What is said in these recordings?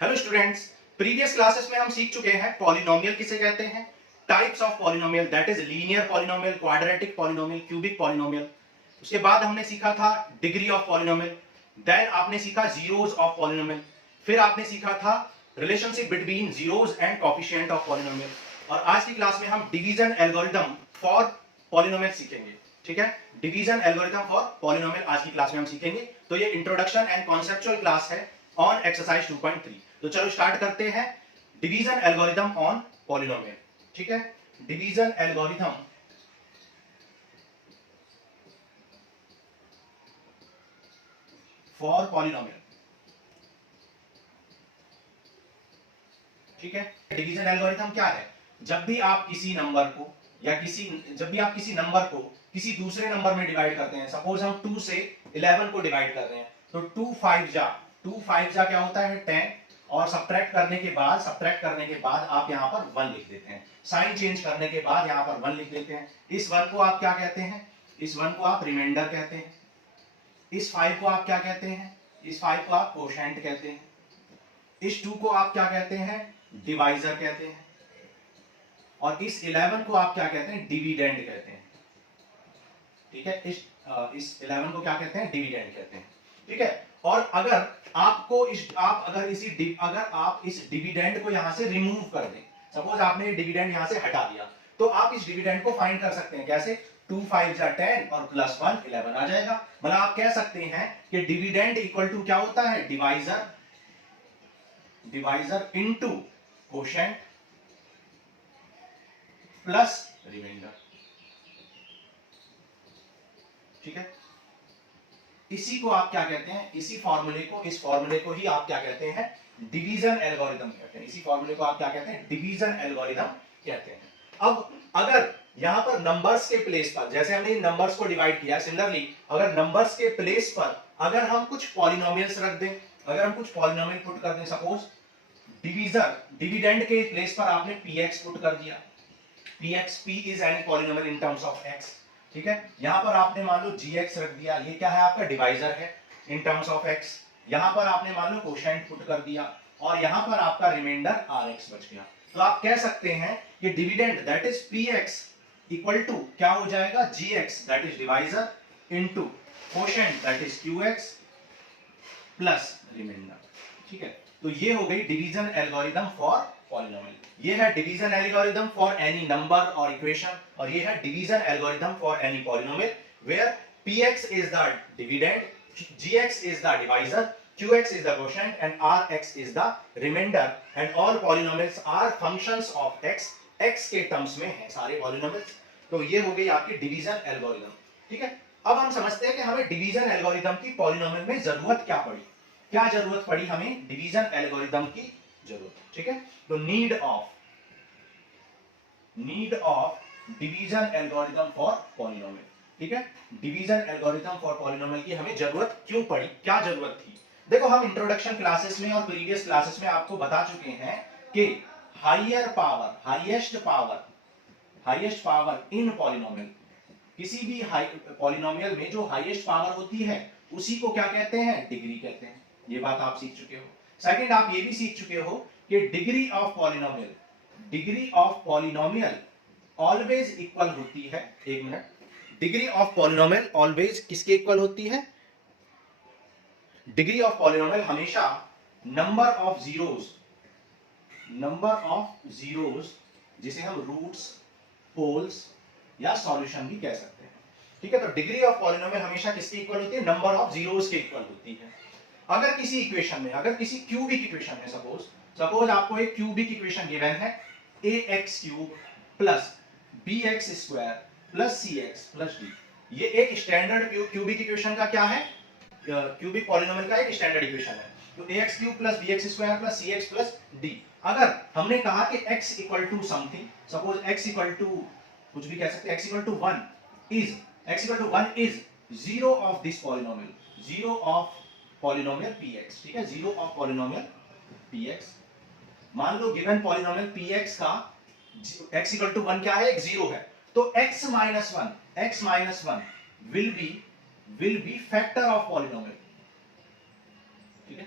Hello students, previous classes में हम सीख चुके हैं पॉलिनोमियल किसे कहते हैं, types of polynomial that is linear polynomial, quadratic polynomial, cubic polynomial. उसके बाद हमने सीखा था डिग्री ऑफ पॉलिनोमियल, देन आपने सीखा जीरोस ऑफ पॉलिनोमियल, फिर आपने सीखा था relationship between zeros and coefficient of polynomial. और आज की क्लास में हम डिवीजन एल्गोरिथम फॉर पॉलिनोमियल सीखेंगे। ठीक है, डिवीजन एल्गोरिथम फॉर पॉलिनोमियल आज की क्लास में हम सीखेंगे। तो ये इंट्रोडक्शन एंड कॉन्सेप्चुअल क्लास है ऑन एक्सरसाइज 2.3। तो चलो स्टार्ट करते हैं डिवीजन एल्गोरिथम ऑन पॉलिनोमियल। ठीक है, डिवीजन एल्गोरिथम फॉर पॉलिनोमियल। ठीक है, डिवीजन एल्गोरिथम क्या है? जब भी आप किसी नंबर को किसी दूसरे नंबर में डिवाइड करते हैं, सपोज हम 2 से 11 को डिवाइड कर रहे हैं, तो 2 5 जा क्या होता है 10, और सब्ट्रैक्ट करने के बाद आप यहां पर 1 लिख देते हैं, साइन चेंज करने के बाद यहां पर 1 लिख देते हैं। इस 1 को आप क्या कहते हैं? इस 1 को आप रिमाइंडर कहते हैं। इस 5 को आप क्या कहते हैं? इस 5 को आप कोशेंट कहते हैं। इस 2 को आप क्या कहते हैं? डिवाइजर कहते हैं। और इस 11 को आप क्या कहते हैं? डिविडेंड कहते हैं। ठीक है, इस 11 को क्या कहते हैं? डिविडेंड कहते हैं। ठीक है, और अगर आप इस डिविडेंड को यहां से रिमूव कर दें, सपोज आपने ये डिविडेंड यहां से हटा दिया, तो आप इस डिविडेंड को फाइंड कर सकते हैं। कैसे? 2 5 जा 10 और प्लस 1 11 आ जाएगा। मतलब आप कह सकते हैं कि डिविडेंड इक्वल टू क्या होता है? Divisor into quotient plus remainder. ठीक है, इसी को आप क्या कहते हैं? इस फॉर्मूले को ही आप क्या कहते हैं? डिवीजन एल्गोरिथम कहते हैं। इसी फॉर्मूले को आप क्या कहते हैं? डिवीजन एल्गोरिथम कहते हैं। अब अगर यहां पर नंबर्स के प्लेस पर, जैसे हमने इन नंबर्स को डिवाइड किया, सिमिलरली अगर नंबर्स के प्लेस पर अगर हम कुछ पॉलिनोमियल्स रख दें, अगर हम कुछ पॉलिनोमियल पुट कर दें, सपोज डिविडेंड के प्लेस पर आपने px पुट कर दिया। p is any polynomial in terms of x। ठीक है, यहां पर आपने मान लो gx रख दिया, ये क्या है? आपका डिवाइजर है इन टर्म्स ऑफ x। यहां पर आपने मान लो कोशेंट पुट कर दिया, और यहां पर आपका रिमाइंडर rx बच गया। तो आप कह सकते हैं कि dividend that is px equal to क्या हो जाएगा? gx that is divisor into quotient that is qx plus remainder. ठीक है, तो ये हो गई डिवीजन एल्गोरिथम फॉर पॉलिनोमियल। ये है division algorithm for any number और इक्वेशन, और ये है division algorithm for any polynomial where px is the dividend, gx is the divisor, qx is the quotient and rx is the remainder, and all polynomials are functions of x। x के terms में है सारे polynomials. तो ये हो गई आपकी division algorithm. ठीक है, अब हम समझते हैं कि हमें डिवीजन एल्गोरिथम की पॉलिनोमियल में जरूरत क्या पड़ी। क्या जरूरत पड़ी हमें? डिवीजन एल्गोरिथम की जरूरत। ठीक है, तो need of division algorithm for polynomial. ठीक है, डिवीजन एल्गोरिथम फॉर पॉलिनोमियल की हमें जरूरत क्यों पड़ी, क्या जरूरत थी? देखो, हम इंट्रोडक्शन क्लासेस में और प्रीवियस क्लासेस में आपको बता चुके हैं कि हाईएस्ट पावर इन पॉलिनोमियल, किसी भी पॉलिनोमियल में जो हाईएस्ट पावर होती है उसी को क्या कहते हैं? डिग्री कहते हैं। ये बात आप सीख चुके हो। सेकंड, आप ये भी सीख चुके हो कि degree of polynomial always equal होती है। एक minute, degree of polynomial always किसके इक्वल होती है? डिग्री ऑफ पॉलिनोमियल हमेशा नंबर ऑफ जीरोस जिसे हम रूट्स, पोल्स या सॉल्यूशन भी कह सकते हैं। ठीक है, तो डिग्री ऑफ पॉलिनोमियल हमेशा किसके इक्वल होती है? नंबर ऑफ जीरोस के इक्वल होती है। अगर किसी इक्वेशन में, अगर किसी क्यूबिक इक्वेशन में, सपोज आपको एक क्यूबिक इक्वेशन गिवन है, ax³ plus bx² plus cx plus d। ये एक स्टैंडर्ड क्यूबिक इक्वेशन का क्या है? क्यूबिक पॉलिनोमियल का एक स्टैंडर्ड इक्वेशन है। तो ax³ plus bx² plus cx plus d। अगर हमने कहा कि x equal to something, suppose x equal to कुछ भी कह सकते हैं, x equal to 1 is zero of this polynomial, zero of polynomial px। ठीक है, जीरो ऑफ पॉलिनोमियल px। मान लो गिवन पॉलिनोमियल px का x इक्वल टू 1 क्या है? एक जीरो है। तो x minus one will be factor of polynomial. ठीक है,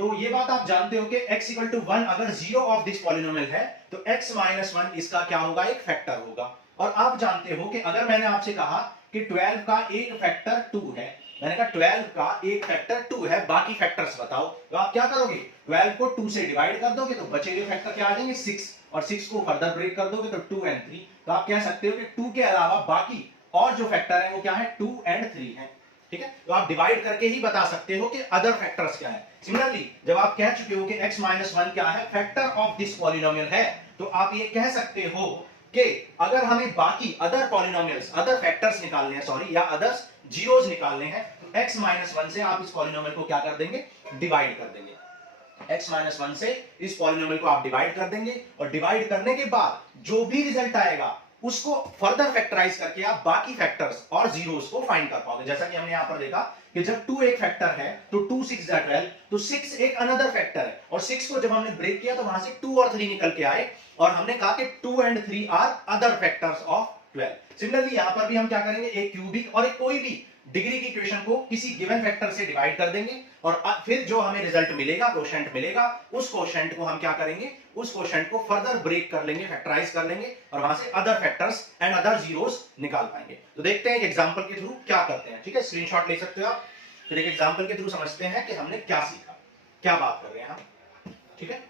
तो ये बात आप जानते हो कि x इक्वल टू 1 अगर जीरो ऑफ दिस पॉलिनोमियल है तो x माइनस 1 इसका क्या होगा, एक फैक्टर होगा। और आप जानते हो कि अगर मैंने आपसे कहा कि 12 का एक फैक्टर 2 है, मैंने कहा 12 का एक फैक्टर 2 है, बाकी फैक्टर्स बताओ, तो आप क्या करोगे, 12 को 2 से डिवाइड कर दोगे तो बचे हुए फैक्टर क्या आ जाएंगे 6, और 6 को फर्दर ब्रेक कर दोगे तो 2 एंड 3। तो आप कह सकते हो कि 2 के अलावा बाकी और जो फैक्टर है वो क्या है, 2 एंड 3 है। ठीक है, तो आप डिवाइड करके ही बता सकते हो कि अदर फैक्टर्स क्या है। सिमिलरली जब आप कह चुके हो कि x माइनस 1 क्या है, फैक्टर ऑफ दिस पॉलिनोमियल है, तो आप ये कह सकते हो कि अगर हमें बाकी अदर पॉलिनोमियल्स, अदर फैक्टर्स निकालने हैं, सॉरी, या अदर्स जीरोस निकालने हैं, तो x माइनस 1 से आप इस पॉलिनोमियल को क्या कर देंगे, डिवाइड कर देंगे। x माइनस 1 से इस पॉलिनोमियल को आप डिवाइड कर देंगे, और डिवाइड करने के बाद जो भी रिजल्ट आएगा उसको फर्दर फैक्टराइज करके आप बाकी फैक्टर्स और जीरोस को फाइंड कर पाओगे। जैसा कि हमने यहां पर देखा कि जब 2 एक फैक्टर है तो 2 6 12, तो 6 एक अनदर फैक्टर है, और 6 को जब हमने ब्रेक किया तो वहां से 2 और 3 निकल के आए, और हमने कहा कि 2 and 3 are other factors of 12। Similarly यहां पर भी हम क्या करेंगे, एक क्यूबिक और एक कोई भी डिग्री की इक्वेशन को किसी गिवन फैक्टर से डिवाइड कर देंगे, और फिर जो हमें रिजल्ट मिलेगा, क्वोशंट मिलेगा, उस क्वोशंट को हम क्या करेंगे, उस क्वोशंट को फर्दर ब्रेक कर लेंगे, फैक्टराइज कर लेंगे, और वहां से other factors and other zeros निकाल पाएंगे। तो देखते हैं एक एग्जांपल के थ्रू क्या करते हैं। ठीक है, स्क्रीनशॉट ले सकते हो आप, फिर एक एग्जांपल के थ्रू समझते हैं कि हमने क्या सीखा, क्या बात कर रहे हैं हम। ठीक है,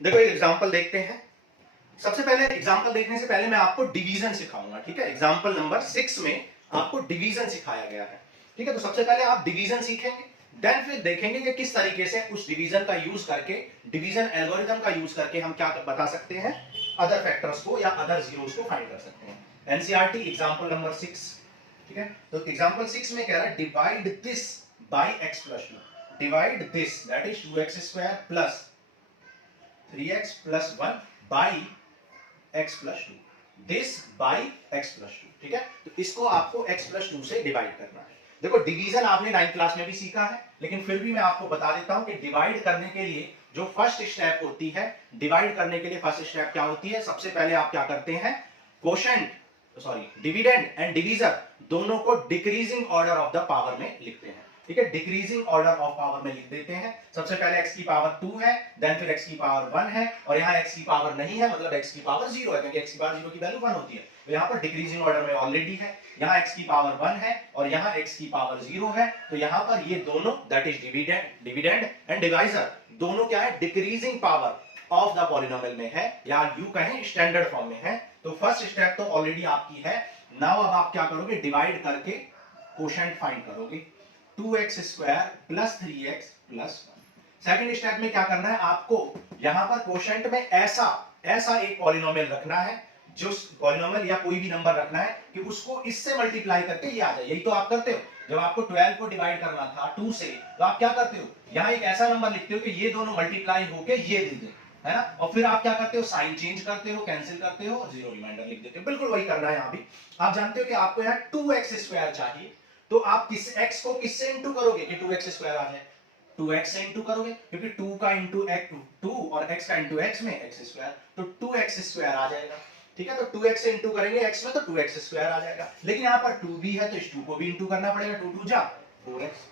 देखो एक एग्जांपल देखते हैं। सबसे पहले एग्जांपल देखने से पहले मैं आपको डिवीजन सिखाऊंगा। ठीक है, एग्जांपल नंबर 6 में आपको डिवीजन सिखाया गया है। ठीक है, तो सबसे पहले आप डिवीजन सीखेंगे, देन फिर देखेंगे कि किस तरीके से उस डिवीजन का यूज करके, डिवीजन एल्गोरिथम का यूज करके हम क्या बता सकते हैं, अदर फैक्टर्स को या अदर जीरोस को फाइंड कर सकते हैं। NCERT example number 6। ठीक है, तो एग्जांपल 6 में कह रहा है divide this by x plus 2, divide this that is 2x square plus 3x plus 1 by x plus 2, this by x plus 2। ठीक है, तो इसको आपको x प्लस 2 से डिवाइड करना है। देखो डिवीजन आपने 9th क्लास में भी सीखा है, लेकिन फिर भी मैं आपको बता देता हूं कि डिवाइड करने के लिए जो फर्स्ट स्टेप होती है, डिवाइड करने के लिए फर्स्ट स्टेप क्या होती है, सबसे पहले आप क्या करते हैं, quotient, sorry, dividend and divisor दोनों को decreasing order of the power में लिखते हैं। ठीक है, डिक्रीजिंग ऑर्डर ऑफ पावर में लिख देते हैं। सबसे पहले x की पावर 2 है, देन फिर x की पावर 1 है, और यहाँ x की पावर नहीं है, मतलब x की पावर 0 है, क्योंकि x की पावर 0 की वैल्यू 1 होती है। तो यहाँ पर डिक्रीजिंग ऑर्डर में ऑलरेडी है, यहाँ x की पावर 1 है और यहाँ x की पावर 0 है, तो यहाँ पर ये दोनों that is dividend and divisor दोनों क्या है, decreasing power of the polynomial में है, या यू कहें स्टैंडर्ड फॉर्म में है। तो फर्स्ट स्टेप तो ऑलरेडी आपकी है। नाउ अब आप क्या करोगे, डिवाइड करके क्वोशंट फाइंड करोगे, 2x square plus 3x plus 1। Second step में क्या करना है, आपको यहां पर क्वोशंट में ऐसा एक पॉलिनोमियल रखना है, जो पॉलिनोमियल या कोई भी नंबर रखना है कि उसको इससे मल्टीप्लाई करके ये आ जाए। यही तो आप करते हो, जब आपको 12 को डिवाइड करना था 2 से, तो आप क्या करते हो, यहां एक ऐसा नंबर लिखते हो कि ये दोनों मल्टीप्लाई होके ये दे दे, है ना, और फिर आप क्या करते हो, साइन चेंज करते हो, कैंसिल करते हो, जीरो रिमाइंडर लिख देते हो। बिल्कुल वही करना है यहां भी। आप जानते हो कि आपको यहाँ 2x स्क्वायर चाहिए, तो आप किस x को किससे इंटू करोगे कि 2x स्क्वायर आ जाए, 2x से इंटू करोगे, क्योंकि 2 का इंटू 2 और x का इंटू x में x स्क्वायर, तो 2x स्क्वायर आ जाएगा। ठीक है, तो 2x से इंटू करेंगे x में तो 2x स्क्वायर आ जाएगा, लेकिन यहाँ पर 2 भी है तो इस 2 को भी इंटू करना पड़ेगा, 2 2 जा 4x।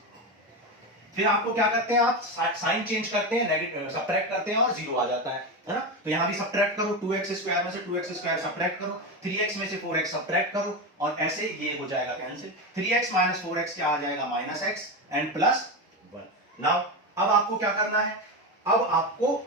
फिर आपको क्या करते हैं, आप साइन चेंज करते हैं, नेगेटिव सब्ट्रैक्ट करते हैं और जीरो आ जाता है ना, तो यहां भी सब्ट्रैक्ट करो, 2x स्क्वायर में से 2x स्क्वायर सब्ट्रैक्ट करो, 3x में से 4x सब्ट्रैक्ट करो, और ऐसे ये हो जाएगा कैंसिल। 3x माइनस 4x क्या आ जाएगा, minus x and plus 1। Now अब आपको क्या करना है, अब आपको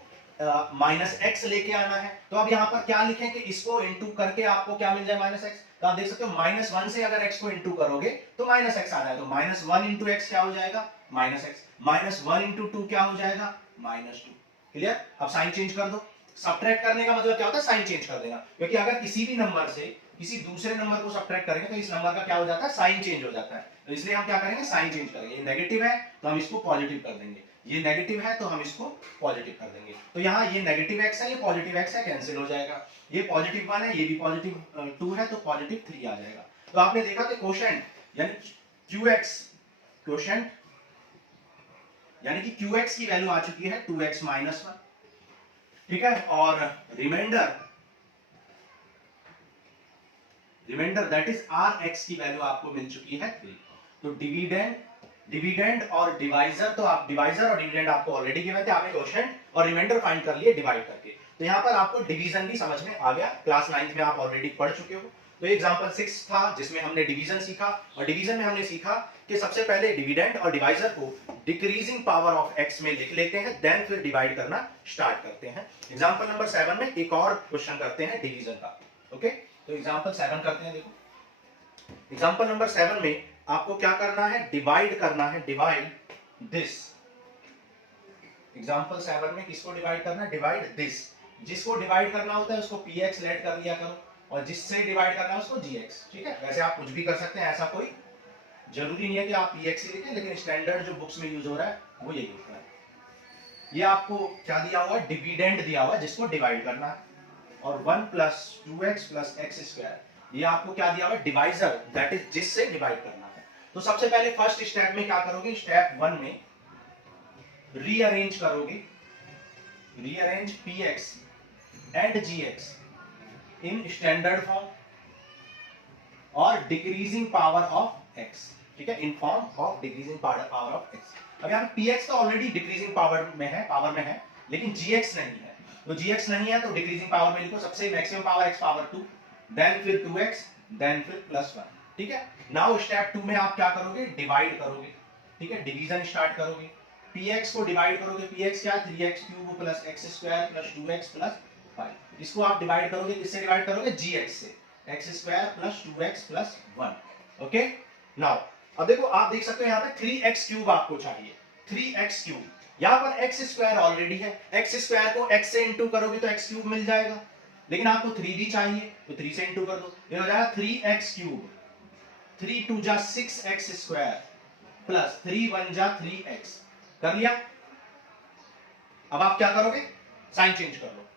माइनस x लेके आना है। तो अब यहाँ पर क्या लिखें कि इसको इंटू करके आपको क्या मिल जाए, माइनस x। तो आप देख सकते हो माइनस 1 से अगर x को इंटू करोगे तो माइनस x आ जाएगा, तो माइनस 1 इंटू x क्या हो जाएगा, माइनस x, माइनस 1 इंटू 2 क्या हो जाएगा, माइनस 2। क्लियर, अब साइन चेंज कर दो। सब्ट्रैक्ट करने का मतलब क्या होता है, साइन चेंज कर देना, क्योंकि अगर किसी भी नंबर से किसी दूसरे नंबर को सब्ट्रैक्ट करेंगे तो इस नंबर का क्या हो जाता है, साइन चेंज हो जाता है। तो इसलिए हम क्या करेंगे, साइन चेंज करेंगे। ये नेगेटिव है तो हम इसको पॉजिटिव कर देंगे, ये नेगेटिव है तो हम इसको पॉजिटिव कर देंगे। तो यहाँ ये नेगेटिव x है, ये पॉजिटिव x है, कैंसिल हो जाएगा। ये पॉजिटिव 1 है, ये भी पॉजिटिव 2 है, तो पॉजिटिव 3 आ जाएगा। तो आपने देखा कि क्वोशंट यानी qx, क्वोशंट यानी कि qx की वैल्यू आ चुकी है 2x माइनस 1। ठीक है, और remainder remainder that is R X की वैल्यू आपको मिल चुकी है 3। तो डिविडेंड और डिवाइजर, तो आप डिवाइजर और डिविडेंड आपको ऑलरेडी गिवन थे, आपने क्वोशिएंट और रिमाइंडर फाइंड कर लिए डिवाइड करके। तो यहाँ पर आपको डिवीजन भी समझ में आ गया, क्लास 9th में आप ऑलरेडी पढ़ चुके हो। तो एग्जांपल 6 था जिसमें हमने डिवीजन सीखा, और डिवीजन में हमने सीखा कि सबसे पहले डिविडेंड और डिवाइजर को डिक्रीजिंग पावर ऑफ x में लिख लेते हैं, देन फिर डिवाइड करना स्टार्ट करते हैं। एग्जांपल नंबर 7 में एक और क्वेश्चन करते हैं डिवीजन का। ओके, तो एग्जांपल 7 करते हैं। देखो एग्जांपल नंबर 7 में आपको क्या करना है, डिवाइड करना है, डिवाइड दिस। एग्जांपल 7 में किसको डिवाइड करना है, डिवाइड दिस। जिसको डिवाइड करना होता है उसको px लेट कर लिया करो, और जिससे डिवाइड करना है उसको gx। ठीक है, वैसे आप कुछ भी कर सकते हैं, ऐसा कोई जरूरी नहीं है कि आप px ही लिखें, लेकिन स्टैंडर्ड जो बुक्स में यूज हो रहा है वो यही होता है। ये आपको क्या दिया हुआ है, डिविडेंड दिया हुआ है जिसको डिवाइड करना है, और 1 plus 2x plus x square, ये आपको क्या दिया हुआ है, डिवाइजर दैट इज जिससे डिवाइड करना है। तो सबसे पहले फर्स्ट स्टेप में क्या करोगे, स्टेप 1 में रीअरेंज करोगे, rearrange px and gx in standard form और डिक्रीजिंग पावर ऑफ x। ठीक है, in form of decreasing power of x। अब यहाँ px तो ऑलरेडी डिक्रीजिंग पावर में है, लेकिन gx नहीं है। तो gx नहीं है तो डिक्रीजिंग पावर में लिखो, सबसे maximum power x power 2, then फिर 2x, देन फिर +1। ठीक है, नाउ स्टेप 2 में आप क्या करोगे, डिवाइड करोगे। ठीक है, डिवीजन स्टार्ट करोगे, px को डिवाइड करोगे, px क्या, 3x³ plus x² plus 2x plus 5। इसको आप डिवाइड करोगे, किससे डिवाइड करोगे, gx से, x² plus 2x plus 1। Okay, now अब देखो, आप देख सकते हो यहाँ पे 3x³ आपको चाहिए, 3x³। यहाँ पर x² ऑलरेडी है, x² को x से इंटू करोगे तो x³ मिल जाएगा, लेकिन आपको 3 भी चाहिए तो 3 से इंटू कर दो, ये हो जाएगा 3x³, 3 2 जा 6x² प्लस 3 1 जा 3x। कर लिया। अब आप क्या करोगे, साइन चेंज कर लो,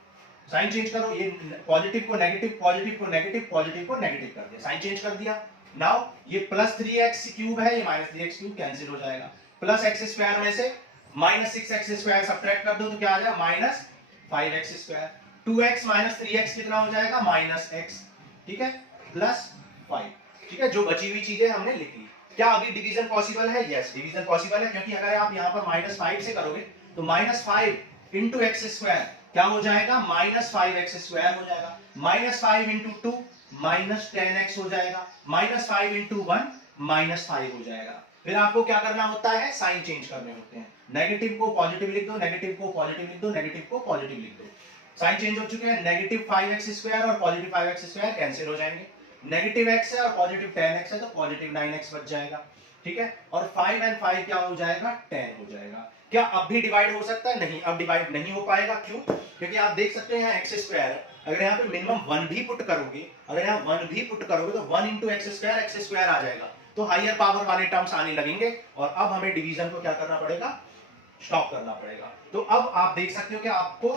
साइन चेंज करो, ये पॉजिटिव को नेगेटिव, पॉजिटिव को नेगेटिव, पॉजिटिव को नेगेटिव कर दिया, साइन चेंज कर दिया। नाउ ये प्लस 3x³ है, ये माइनस 3x³ कैंसिल हो जाएगा, प्लस x² में से माइनस 6x² सब्ट्रैक्ट कर दो तो क्या आ जाएगा, minus 5x²। 2x minus 3x कितना हो जाएगा, माइनस x। ठीक है, प्लस 5। ठीक है, जो बची हुई चीजें हमने लिख ली। क्या अभी डिवीजन पॉसिबल है, यस डिवीजन पॉसिबल है, क्योंकि अगर आप यहाँ पर -5 से करोगे तो -5 इंटू x² क्या हो जाएगा, -5x² हो जाएगा, -5 इंटू 2 -10x हो जाएगा, -5 इंटू 1 -5 हो जाएगा। फिर आपको क्या करना होता है, साइन चेंज करने होते हैं, नेगेटिव को पॉजिटिव लिख दो, नेगेटिव को पॉजिटिव लिख दो, नेगेटिव को पॉजिटिव लिख दो। साइन चेंज हो चुके हैं, नेगेटिव 5x² और पॉजिटिव 5x² कैंसिल हो जाएंगे, नेगेटिव x है और पॉजिटिव 10x है तो पॉजिटिव 9x बच जाएगा। ठीक है, और 5 एंड 5 क्या हो जाएगा, 10 हो जाएगा। क्या अब भी डिवाइड हो सकता है, नहीं, अब डिवाइड नहीं हो पाएगा, क्यों, क्योंकि आप देख सकते हैं यहाँ x² है, अगर यहाँ पे मिनिमम 1 भी पुट करोगे, अगर यहाँ 1 भी पुट करोगे तो 1 इंटू x² आ जाएगा, तो हायर पावर वाले टर्म्स आने लगेंगे, और अब हमें डिवीजन को क्या करना पड़ेगा, स्टॉप करना पड़ेगा। तो अब आप देख सकते हो कि आपको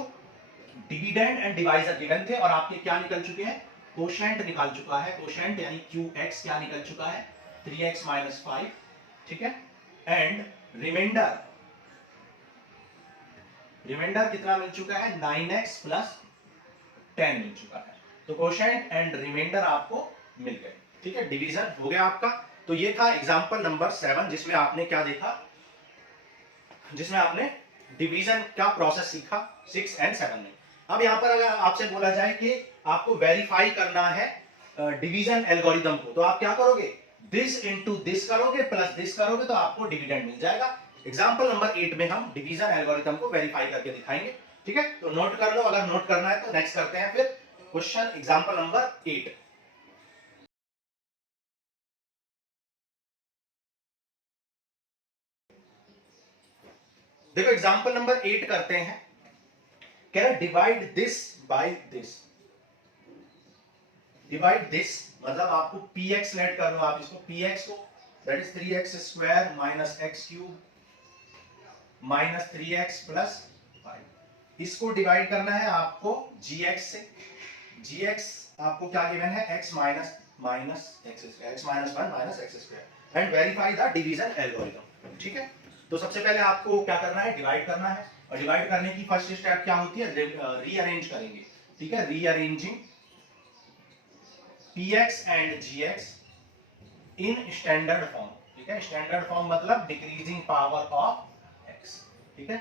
डिविडेंड एंड डिवाइजर गिवन थे, और आपके क्या निकल चुके हैं, कोशेंट निकाल चुका है, कोशेंट यानी QX क्या निकल चुका है, 3x माइनस 5। ठीक है, एंड रिमाइंडर कितना मिल चुका है, 9x प्लस 10 मिल चुका है। तो कोशेंट एंड रिमाइंडर आपको मिल गए। ठीक है, डिवीजन हो गया आपका। तो ये था एग्जांपल नंबर 7 जिसमें आपने क्या देखा, जिसमें आपने डिवीजन का प्रोसेस सीखा 6 एंड 7 में। अब यहाँ पर अगर आपसे बोला जाए कि आपको वेरीफाई करना है डिवीजन एल्गोरिदम को, तो आप क्या करोगे, दिस इनटू दिस करोगे प्लस दिस करोगे तो आपको डिविडेंड मिल जाएगा। एग्जांपल नंबर 8 में हम डिवीजन एल्गोरिदम को वेरीफाई करके दिखाएंगे। ठीक है, तो नोट कर लो, अगर नोट करना है तो नेक्स्ट करते हैं फिर क्वेश्चन एग्जांपल नंबर 8। देखो एग्जांपल नंबर 8 करते हैं, कह रहा divide this by this. Divide this मतलब आपको px लेट कर लो, आप इसको px को, that is 3x² minus x³ minus 3x plus 5। इसको डिवाइड करना है आपको gx से, gx आपको क्या गिवन है, x minus x², x minus 1 minus x², and verify the division algorithm. ठीक है, तो सबसे पहले आपको क्या करना है, डिवाइड करना है, और डिवाइड करने की फर्स्ट स्टेप क्या होती है, रीअरेंज करेंगे। ठीक है, rearranging px and gx in standard form, ठीक है, स्टैंडर्ड फॉर्म मतलब डिक्रीजिंग पावर ऑफ x, ठीक है।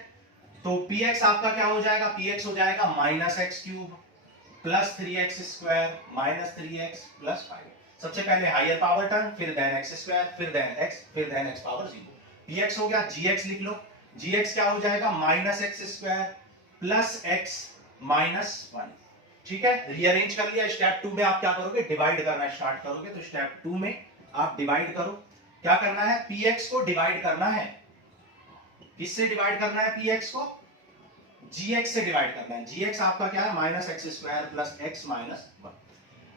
तो px आपका क्या हो जाएगा, px हो जाएगा minus x cube plus 3x square minus 3x plus 5। सबसे पहले हायर पावर टर्म, फिर देन x स्क्वायर, फिर देन x, फिर देन x पावर 0। px हो गया, gx लिख लो, gx क्या हो जाएगा minus x square plus x minus 1, ठीक है। रीअरेंज कर लिया। स्टेप 2 में आप क्या करोगे, डिवाइड करना स्टार्ट करोगे। तो स्टेप 2 में आप डिवाइड करो। क्या करना है, px को डिवाइड करना है, किससे डिवाइड करना है, px को gx से डिवाइड करना है। gx आपका क्या है, minus x square plus x minus 1।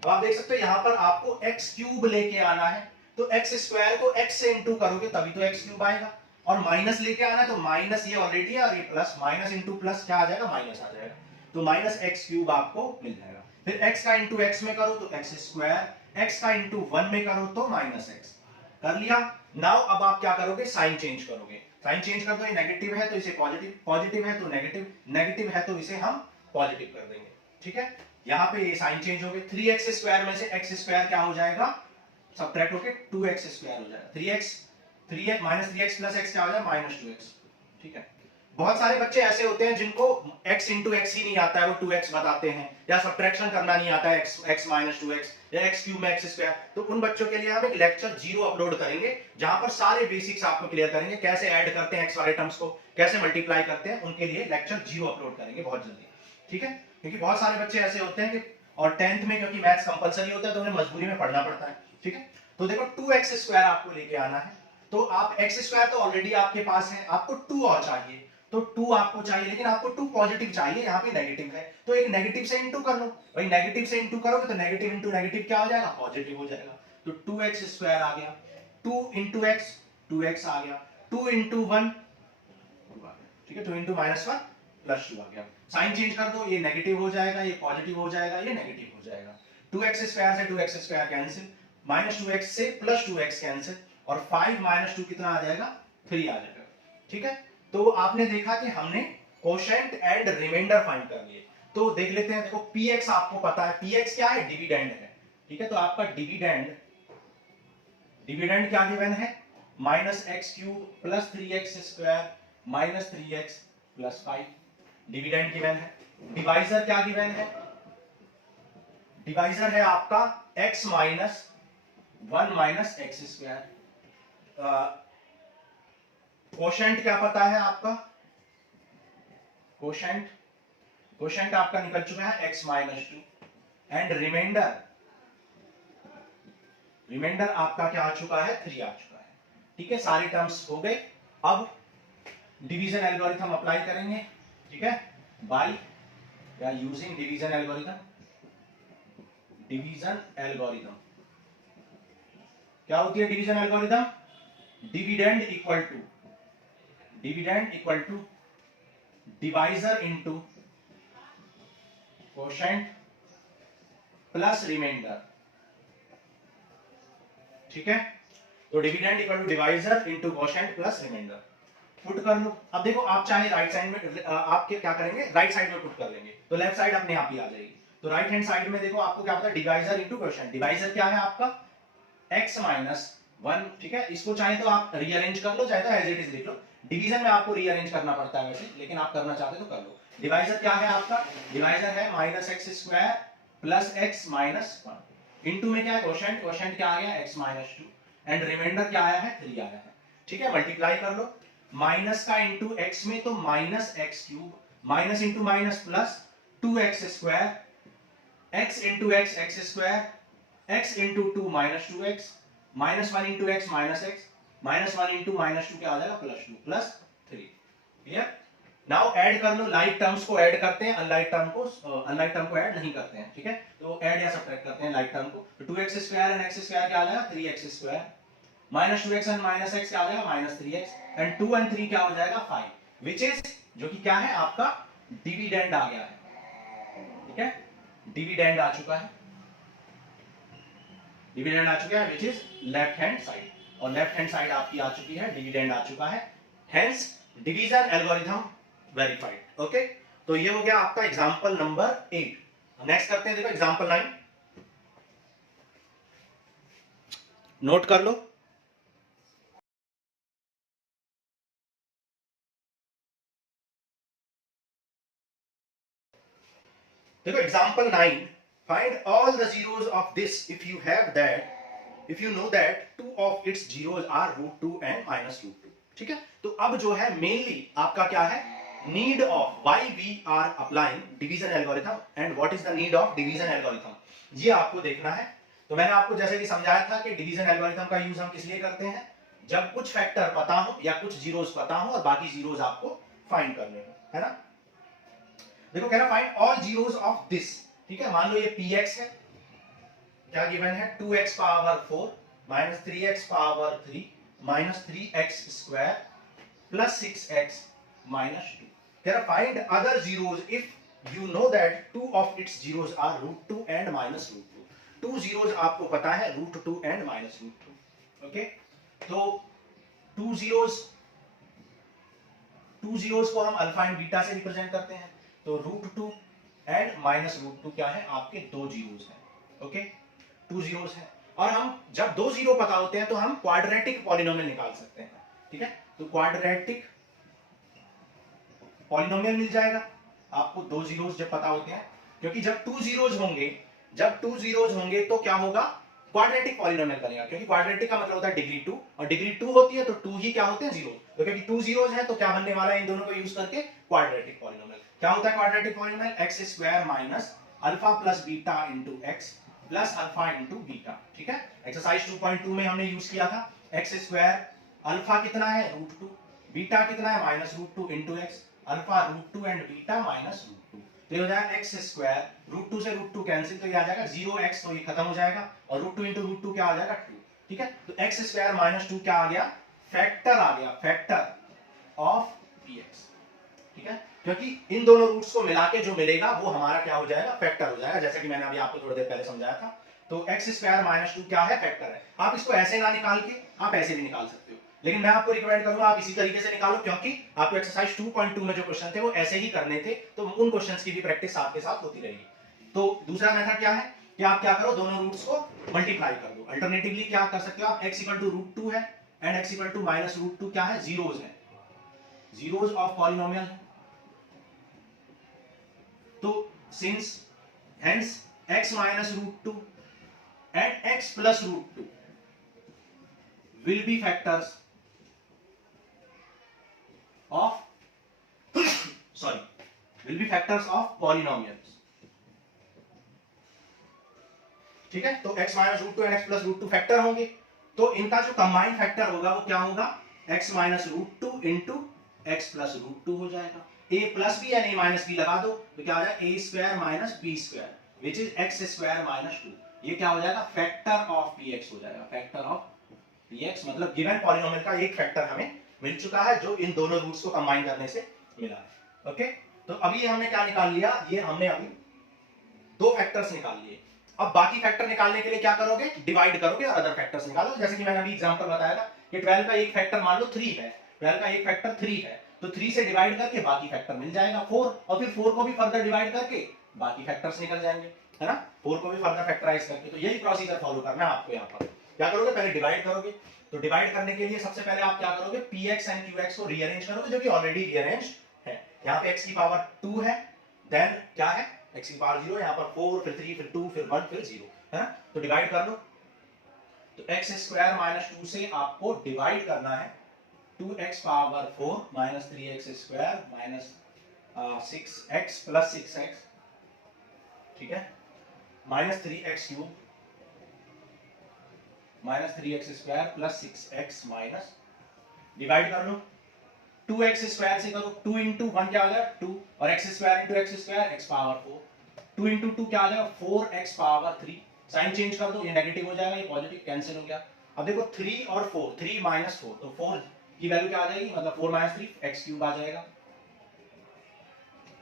अब आप देख सकते हो यहां पर आपको x क्यूब लेके आना है, तो x स्क्वायर को x से इंटू करोगे तभी तो x क्यूब आएगा, और माइनस लेके आना है तो माइनस ये ऑलरेडी है और ये प्लस, माइनस इंटू प्लस क्या आ जाएगा, माइनस आ जाएगा, तो माइनस एक्स क्यूब आपको मिल जाएगा। फिर x का इंटू x में करो तो x स्क्वायर, x का इंटू 1 में करो तो माइनस x, कर लिया। नाउ अब आप क्या करोगे, साइन चेंज करोगे। साइन चेंज कर दो, ये नेगेटिव है तो इसे पॉजिटिव, पॉजिटिव है तो नेगेटिव, नेगेटिव है तो इसे हम पॉजिटिव कर देंगे, ठीक है। यहाँ पे ये साइन चेंज हो गए। 3x स्क्वायर में से x स्क्वायर क्या हो जाएगा, सबट्रैक्ट होके 2x स्क्वायर हो जाएगा। 3x minus 3x plus x क्या हो जाएगा, माइनस 2x, ठीक है। बहुत सारे बच्चे ऐसे होते हैं जिनको x इंटू एक्स ही नहीं आता है, वो 2x बताते हैं, या सब्ट्रैक्शन करना नहीं आता है, x माइनस 2x या x क्यूब में x स्क्वायर। तो उन बच्चों के लिए हम एक लेक्चर 0 अपलोड करेंगे जहां पर सारे बेसिक्स आपको क्लियर करेंगे, कैसे ऐड करते हैं x वाले टर्म्स को, कैसे मल्टीप्लाई करते हैं, उनके लिए लेक्चर 0 अपलोड करेंगे बहुत जल्दी, ठीक है। क्योंकि बहुत सारे बच्चे ऐसे होते हैं कि, और 10th में क्योंकि मैथ्स कंपलसरी होता है तो उन्हें मजबूरी में पढ़ना पड़ता है, ठीक है। तो देखो 2x स्क्वायर आपको लेके आना है, तो आप x स्क्वायर तो ऑलरेडी आपके पास है, आपको 2 और चाहिए, तो 2 आपको चाहिए, लेकिन आपको 2 पॉजिटिव चाहिए, यहाँ पे नेगेटिव है, तो एक नेगेटिव से इंटू कर लो। भाई नेगेटिव से इंटू करोगे तो नेगेटिव इंटू नेगेटिव क्या हो जाएगा, पॉजिटिव हो जाएगा। तो 2x स्क्वायर आ गया, 2 इंटू x 2x आ गया, 2 इंटू 1 2 आ गया, ठीक है। 2 इंटू माइनस 1 प्लस 2 आ गया। साइन चेंज कर दो, ये नेगेटिव हो जाएगा, ये पॉजिटिव हो जाएगा, ये नेगेटिव हो जाएगा। 2x स्क्वायर से 2x square cancel, minus 2x से प्लस 2x कैंसिल, और 5 माइनस 2 कितना आ जाएगा, 3 आ जाएगा, ठीक है। तो आपने देखा कि हमने कोशेंट एंड रिमाइंडर फाइंड कर लिए। तो देख लेते हैं, देखो px आपको पता है, px क्या है, डिविडेंड है, ठीक है। तो आपका डिविडेंड, डिविडेंड क्या गिवन है, minus x cube plus 3x square minus 3x plus 5, dividend given है। डिवाइजर क्या गिवन है, डिवाइजर है आपका x minus 1 minus x square. Quotient क्या पता है आपका, कोशेंट, कोशेंट आपका निकल चुका है x minus 2, and remainder, remainder आपका क्या आ चुका है, 3 आ चुका है, ठीक है। सारे टर्म्स हो गए। अब डिवीजन एल्गोरिथम अप्लाई करेंगे, ठीक है, बाय या using division algorithm. Division algorithm क्या होती है, division algorithm, dividend equal to, dividend equal to divisor into quotient plus remainder, ठीक है। तो dividend equal to divisor into quotient plus remainder, put कर लो। अब देखो आप चाहे राइट साइड में, आपके क्या करेंगे, राइट साइड में पुट कर लेंगे, तो लेफ्ट साइड अपने आप ही आ जाएगी। तो राइट हैंड साइड में देखो आपको क्या पता है, डिवाइजर इनटू कोशेंट। डिवाइजर क्या है आपका, x माइनस 1, ठीक है। इसको चाहे तो आप रीअरेंज कर लो, चाहे तो एज इट इज लिख लो। डिवीजन में आपको रीअरेंज करना पड़ता है वैसे, लेकिन आप करना चाहते तो कर लो। डिवाइजर क्या है आपका, डिवाइजर है minus x square plus x minus 1, into में क्या है, कोशेंट, कोशेंट क्या आ गया, x माइनस 2, एंड रिमाइंडर क्या आया है, 3 आया है, ठीक है। मल्टीप्लाई कर लो, माइनस का इंटू x में तो minus x cube, minus into minus plus 2x square, x into x x square, x into 2 minus 2x, minus 1 into x minus x, minus 1 into minus 2 क्या आ जाएगा, plus 2 plus 3, clear. Now add कर लो, like terms को add करते हैं, unlike term को add नहीं करते हैं, ठीक है। तो ऐड या सब्ट्रैक्ट करते हैं लाइक टर्म को। तो 2x square and x square क्या आ जाएगा, 3x square, minus 2x and minus x क्या आ जाएगा, माइनस 3x, एंड 2 एंड 3 क्या हो जाएगा, 5, विच इज, जो कि क्या है आपका डिविडेंड आ गया है, ठीक है। डिविडेंड आ चुका है, डिविडेंड आ चुका है, which is left hand side, और लेफ्ट हैंड साइड आपकी आ चुकी है, डिविडेंड आ चुका है, hence division algorithm verified. Okay, तो ये हो गया आपका एग्जांपल नंबर 8। नेक्स्ट करते हैं, देखो एग्जांपल 9। नोट कर लो। देखो example 9, find all the zeros of this if you have that, if you know that two of its zeros are √2 and -√2। ठीक है, तो अब जो है मेनली आपका क्या है, need of why we are applying division algorithm and what is the need of division algorithm, ये आपको देखना है। तो मैंने आपको जैसे कि समझाया था कि डिवीजन एल्गोरिथम का यूज हम किस लिए करते हैं, जब कुछ फैक्टर पता हो या कुछ जीरोस पता हो और बाकी जीरोस आपको फाइंड करने हो, है ना। देखो कह रहा find all zeros of this. ठीक है, मान लो ये px है, क्या गिवन है 2x power 4 3x power 3 3x square plus 6x -2। कह रहा find other zeros if you know that two of its zeros are √2 and -√2। Two zeros आपको पता है √2 एंड -√2। ओके, तो टू जीरोस को हम अल्फा एंड बीटा से रिप्रेजेंट करते हैं, तो √2 एंड -√2 क्या है, आपके दो जीरोस हैं। ओके, टू जीरोस हैं, और हम जब दो जीरो पता होते हैं तो हम क्वाड्रेटिक पॉलिनोमियल निकाल सकते हैं। ठीक है, तो क्वाड्रेटिक पॉलिनोमियल मिल जाएगा आपको दो जीरोस जब पता होते हैं, क्योंकि जब टू जीरोस होंगे तो क्या होगा, क्वाड्रेटिक पॉलिनोमियल बनेगा, क्योंकि क्वाड्रेटिक का मतलब होता है डिग्री 2, और डिग्री 2 होती है तो 2 ही क्या होते हैं, जीरो। तो क्योंकि टू जीरोस है तो क्या बनने वाला है, इन दोनों को यूज करके क्वाड्रेटिक पॉलिनोमियल। क्या होता है quadratic polynomial, x square minus alpha plus beta into x plus alpha into beta. ठीक है, एक्सरसाइज 2.2 में हमने यूज किया था, एक्स स्क्वायर अल्फा कितना है √2, बीटा कितना है -√2 into x, alpha √2 and beta -√2। तो ये हो जाएगा एक्स स्क्वायर, √2 से √2 कैंसिल, तो ये आ जाएगा 0x, तो ये खत्म हो जाएगा, और √2 इंटू √2 क्या आ जाएगा 2। ठीक है, तो एक्स स्क्वायर -2 क्या आ गया, फैक्टर आ गया, फैक्टर ऑफ px। ठीक है, क्योंकि इन दोनों रूट्स को मिला के जो मिलेगा वो हमारा क्या हो जाएगा, फैक्टर हो जाएगा, जैसे कि मैंने अभी आपको थोड़ी देर पहले समझाया था। तो एक्स स्क्वायर -2 क्या है, फैक्टर है। आप इसको ऐसे ना निकाल के आप ऐसे भी निकाल सकते हो, लेकिन मैं आपको रिकमेंड करूंगा आप इसी तरीके से निकालो, क्योंकि आपको एक्सरसाइज 2.2 में जो क्वेश्चन थे वो ऐसे ही करने थे, तो उन क्वेश्चंस की भी प्रैक्टिस आपके साथ होती रहेगी। तो दूसरा मेथड क्या है कि आप क्या करो, दोनों रूट्स को मल्टीप्लाई कर दो। अल्टरनेटिवली क्या कर सकते हो आप, x √2 है एंड x -√2 क्या है, जीरोस है, जीरोस ऑफ पॉलिनोमियल है। तो since hence x -√2 and x +√2 will be factors of will be factors of polynomials। ठीक है, तो x -√2 and x +√2 फैक्टर होंगे, तो इनका जो कंबाइंड फैक्टर होगा वो क्या होगा, x -√2 इंटू x +√2 हो जाएगा। a plus B and a minus B लगा दो तो क्या हो जाएगा, a square minus B square which is x square -2। ये क्या हो जाएगा, फैक्टर ऑफ px हो जाएगा, फैक्टर ऑफ px, मतलब गिवन पॉलिनोमियल का एक फैक्टर हमें मिल चुका है जो इन दोनों रूट्स को कंबाइन करने से मिला है। ओके, तो अभी हमने क्या निकाल लिया, ये हमने अभी दो फैक्टर्स निकाल लिए। अब बाकी फैक्टर निकालने के लिए क्या करोगे, डिवाइड करोगे और अदर फैक्टर्स निकालो। जैसे कि मैंने अभी एग्जांपल बताया था कि 12 का एक फैक्टर मान लो 3 है, 12 का एक फैक्टर 3 है, तो 3 से डिवाइड करके बाकी फैक्टर मिल जाएगा 4, और फिर 4 को भी फर्दर डिवाइड करके बाकी फैक्टर्स निकल जाएंगे, है ना। 4 को भी फर्दर फैक्टराइज करके, तो यही प्रोसीजर फॉलो करना है आपको। यहाँ पर क्या करोगे, पहले डिवाइड करोगे, तो डिवाइड करने के लिए सबसे पहले आप क्या करोगे, px एंड qx को रीअरेंज करोगे, जो कि ऑलरेडी रीअरेंज है। यहाँ पे x की पावर 2 है, देन क्या है x की पावर 0, यहाँ पर 4 फिर 3 फिर 2 फिर 1 फिर 0, है ना। तो डिवाइड कर लो, तो x स्क्वायर -2 से आपको डिवाइड करना है 2x power 4 3x square 6x plus 6x, ठीक है, -3x cube -3x square plus 6x minus, divide कर लो 2x स्क्वायर से करो, 2 इंटू 1 क्या हो जाएगा 2, और x square into x square x power 4, 2 into 2 क्या आ जाएगा 4x पावर 3, साइन चेंज कर दो, ये नेगेटिव हो जाएगा, ये पॉजिटिव कैंसिल हो गया। अब देखो 3 और 4, 3 माइनस 4, तो 4 की वैल्यू क्या आ जाएगी, मतलब 4 माइनस 3 x क्यूब आ जाएगा।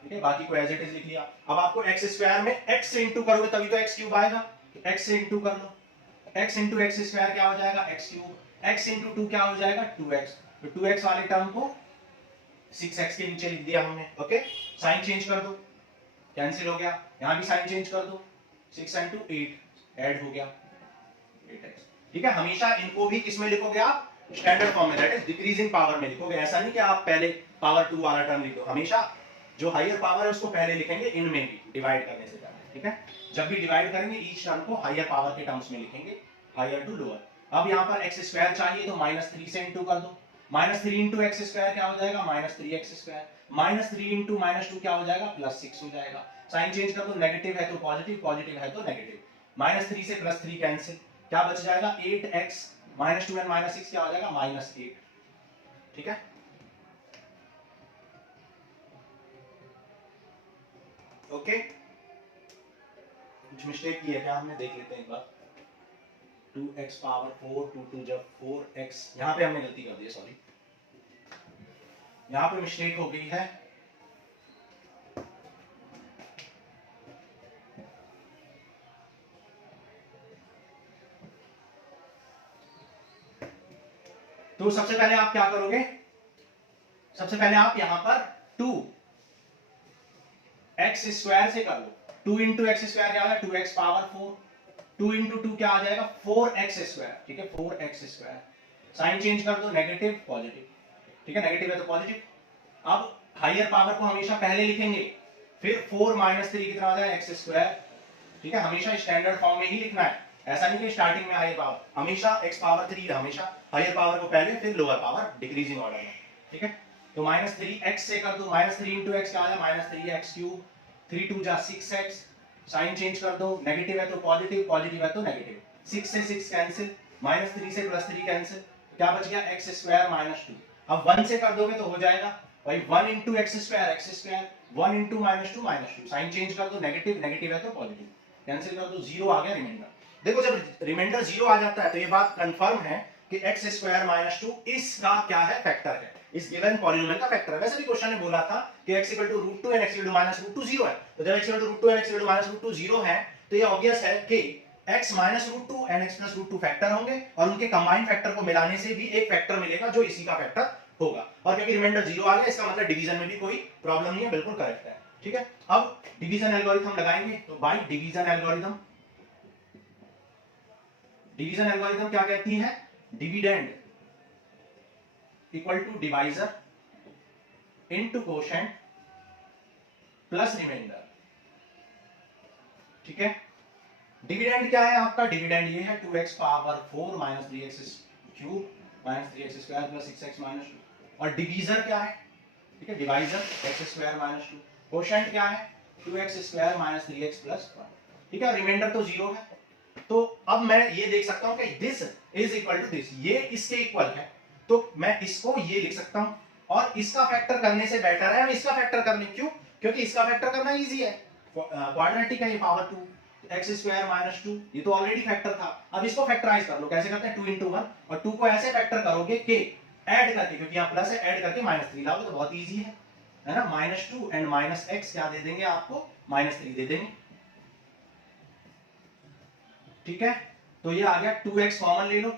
ठीक है, बाकी को एज इट इज लिख लिया। अब आपको x स्क्वायर में x से इंटू करोगे तभी तो x क्यूब आएगा, तो x से इंटू कर लो, x इंटू x स्क्वायर क्या हो जाएगा x क्यूब, x इंटू 2 क्या हो जाएगा 2x, तो 2x वाले टर्म को 6x के नीचे लिख दिया हमने। ओके, साइन चेंज कर दो, कैंसिल हो गया, यहां भी साइन चेंज कर दो, 6 इंटू 8 ऐड हो गया 8x, ठीक है, हमेशा इनको भी किसमें लिखोगे आप, स्टैंडर्ड फॉर्म में, दैट इज डिक्रीजिंग पावर में लिखोगे। ऐसा नहीं कि आप पहले पावर 2 वाला टर्म लिखो, हमेशा जो हायर पावर है उसको पहले लिखेंगे इनमें भी डिवाइड करने से पहले। ठीक है, जब भी डिवाइड करेंगे ईच टर्म को हायर पावर के टर्म्स में लिखेंगे, हायर टू लोअर। अब यहाँ पर एक्स स्क्वायर चाहिए तो -3 से इंटू कर दो, -3 इंटू एक्स स्क्वायर क्या हो जाएगा, -3x स्क्वायर, -3 इंटू -2 क्या हो जाएगा, +6 हो जाएगा। साइन चेंज कर दो, नेगेटिव है तो पॉजिटिव, पॉजिटिव है तो नेगेटिव, -3 से +3 कैंसिल, क्या बच जाएगा 8x, -2 एंड -6 क्या हो जाएगा -8। ठीक है, ओके, कुछ मिस्टेक की है क्या हमने, देख लेते हैं एक बार। 2x पावर 4, 2 जब 4x, यहाँ पे हमने गलती कर दी है, सॉरी, यहाँ पे मिस्टेक हो गई है। तो सबसे पहले आप क्या करोगे, सबसे पहले आप यहां पर 2x स्क्वायर से कर लो, 2 इंटू एक्स स्क्वायर क्या होगा 2x पावर 4, 2 इंटू 2 क्या आ जाएगा 4x स्क्वायर। ठीक है, 4x स्क्वायर, साइन चेंज कर दो, नेगेटिव पॉजिटिव। ठीक है, नेगेटिव है तो पॉजिटिव। अब हायर पावर को हमेशा पहले लिखेंगे, फिर 4 -3 कितना आ जाएगा x स्क्वायर। ठीक है, हमेशा स्टैंडर्ड फॉर्म में ही लिखना है, ऐसा नहीं कि स्टार्टिंग में हायर पावर, हमेशा x पावर 3, हमेशा हायर पावर को पहले फिर लोअर पावर डिक्रीजिंग ऑर्डर में। ठीक है, तो -3x से कर दो, -3 इंटू एक्स क्या आ जाएगा -3x क्यूब, 3 2 जा 6x, साइन चेंज कर दो, नेगेटिव है तो पॉजिटिव, पॉजिटिव है तो नेगेटिव, 6 से 6 कैंसिल, -3 से +3 कैंसिल, क्या बच गया x स्क्वायर -2। अब 1 से कर दोगे तो हो जाएगा भाई 1 into X square, 1 into -2 -2, sign change कर दो, नेगेटिव, नेगेटिव है तो पॉजिटिव, कैंसिल कर दो, 0 आ गया रिमाइंडर। देखो जब रिमाइंडर 0 आ जाता है तो ये बात कंफर्म है कि x स्क्वायर -2 इसका क्या है, फैक्टर है, इस गिवन पॉलिनोमियल का फैक्टर है। वैसे भी क्वेश्चन ने बोला था कि x √2 एंड x -√2 0 है, तो जब x √2 एंड x -√2 0 है तो ये ऑब्वियस है कि x -√2 एंड x +√2 फैक्टर होंगे और उनके कंबाइंड फैक्टर को मिलाने से भी एक फैक्टर मिलेगा जो इसी का फैक्टर होगा। और क्योंकि रिमाइंडर 0 आ गया इसका मतलब डिवीजन में भी कोई प्रॉब्लम नहीं है, बिल्कुल करेक्ट है। ठीक है, अब डिवीजन एल्गोरिथम लगाएंगे, तो by division algorithm, division algorithm क्या कहती है, dividend equal to divisor into quotient plus remainder. ठीक है, डिविडेंड क्या है आपका, डिविडेंड ये है 2x power 4 -3x cube -3x square plus 6x -2, और डिवीजर क्या है, ठीक है, डिवाइजर x स्क्वायर -2, कोशेंट क्या है 2x स्क्वायर -3x प्लस 1। ठीक है, रिमाइंडर तो 0 है, तो अब मैं ये देख सकता हूं कि this is equal to this, ये इसके इक्वल है, तो मैं इसको ये लिख सकता हूं, और इसका फैक्टर करने से बेटर है हम इसका फैक्टर कर लें। क्यों, क्योंकि इसका फैक्टर करना इजी है, क्वाड्रेटिक है, ये पावर 2 x स्क्वायर -2, ये तो ऑलरेडी फैक्टर था। अब इसको फैक्टराइज कर लो, कैसे करते हैं 2 इंटू 1, और 2 को ऐसे फैक्टर करोगे कि ऐड करके, क्योंकि यहाँ प्लस है, ऐड करके -3 लाओगे तो बहुत इजी है ना, -2 एंड -x क्या दे देंगे आपको, -3 दे देंगे। ठीक है, तो ये आ गया 2x कॉमन ले लो,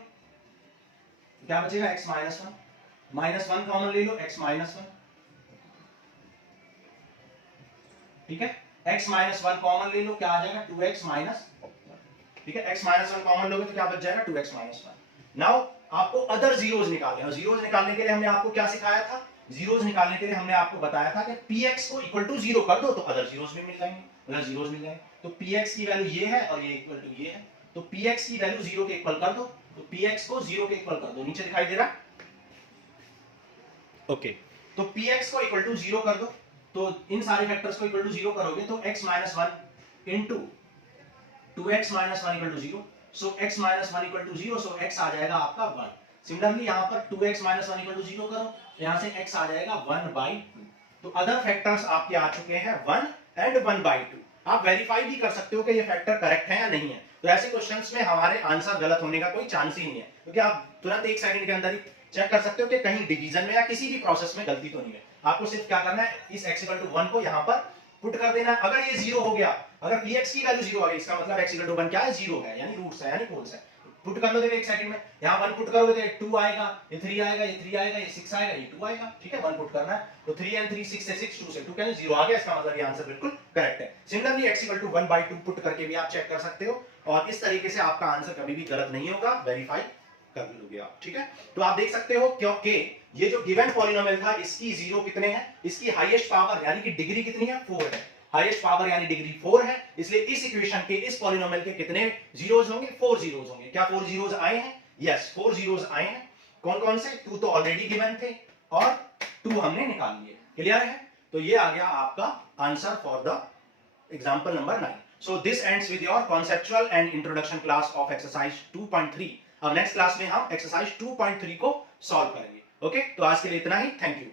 क्या बचेगा x -1 कॉमन ले लो, x -1। ठीक है, x -1 कॉमन ले लो, क्या आ जाएगा 2x -1। ठीक है, x -1 कॉमन लोगे तो क्या बच जाएगा 2x -1। नाउ आपको अदर जीरोस निकालने हैं, और जीरोस निकालने के लिए हमने आपको क्या सिखाया था, जीरोस निकालने के लिए हमने आपको बताया था कि px को इक्वल टू 0 कर दो तो अदर जीरोस भी मिल जाएंगे, मतलब जीरोस मिल जाएंगे। तो px की वैल्यू ये है और ये इक्वल टू ये है, तो px की वैल्यू 0 के इक्वल कर दो, तो px को 0 के इक्वल कर दो, नीचे दिखाई दे रहा है, ओके। तो px को इक्वल टू 0 कर दो, तो इन सारे फैक्टर्स को इक्वल टू 0 करोगे तो x -1 into 2x -1 equal to 0, so x -1 equal to 0, so x आ जाएगा आपका 1। सिमिलरली यहां पर 2x -1 इक्वल टू 0 करो, तो यहां से x आ जाएगा 1/2। तो अदर फैक्टर्स आपके आ चुके हैं 1 एंड 1/2। आप वेरीफाई भी कर सकते हो कि ये फैक्टर करेक्ट है या नहीं है, तो ऐसे क्वेश्चंस में हमारे आंसर गलत होने का कोई चांस ही नहीं है, क्योंकि आप तुरंत 1 सेकंड के अंदर ही चेक कर सकते हो कि कहीं डिवीजन में या किसी भी प्रोसेस में गलती तो नहीं है। आपको सिर्फ क्या करना है, इस x इक्वल टू 1 को यहां पर पुट कर देना है। अगर ये 0 हो गया, अगर px की वैल्यू 0 आ गई, इसका मतलब x इक्वल टू 1 क्या है, 0 है, यानी रूट्स है, यानी पोल्स है। पुट कर लो, देखो एक सेकंड में यहाँ 1 पुट करोगे तो ये 2 आएगा, ये 3 आएगा, ये 3 आएगा, ये 6 आएगा, ये 2 आएगा, ठीक है। 1 पुट करना है तो 3 and 3 6 से 6 2 से 2 कैंसिल 0 आ गया, इसका मतलब ये आंसर बिल्कुल करेक्ट है। सिमिलरली x = 1/2 पुट करके भी आप चेक कर सकते हो और इस तरीके से आपका आंसर कभी भी गलत नहीं होगा, वेरीफाई कर लोगे आप, ठीक है। तो आप देख सकते हो क्योंकि ये जो गिवन पॉलिनोमियल था इसकी 0 कितने हैं, इसकी हाईएस्ट पावर यानी कि डिग्री कितनी है 4 है, हाईएस्ट पावर यानी डिग्री 4 है, इसलिए इस इक्वेशन के इस पॉलिनोमियल के कितने जीरोस होंगे, 4 जीरोस होंगे। क्या 4 जीरोस आए हैं? यस 4 जीरोस आए हैं। कौन कौन से? 2 तो ऑलरेडी गिवन थे और 2 हमने निकाल लिए, क्लियर है। तो ये आ गया आपका answer for the example number 9। So this ends with your conceptual and introduction class of exercise 2.3। अब नेक्स्ट क्लास में हम एक्सरसाइज 2.3 को सॉल्व करेंगे। ओके, तो आज के लिए इतना ही, थैंक यू।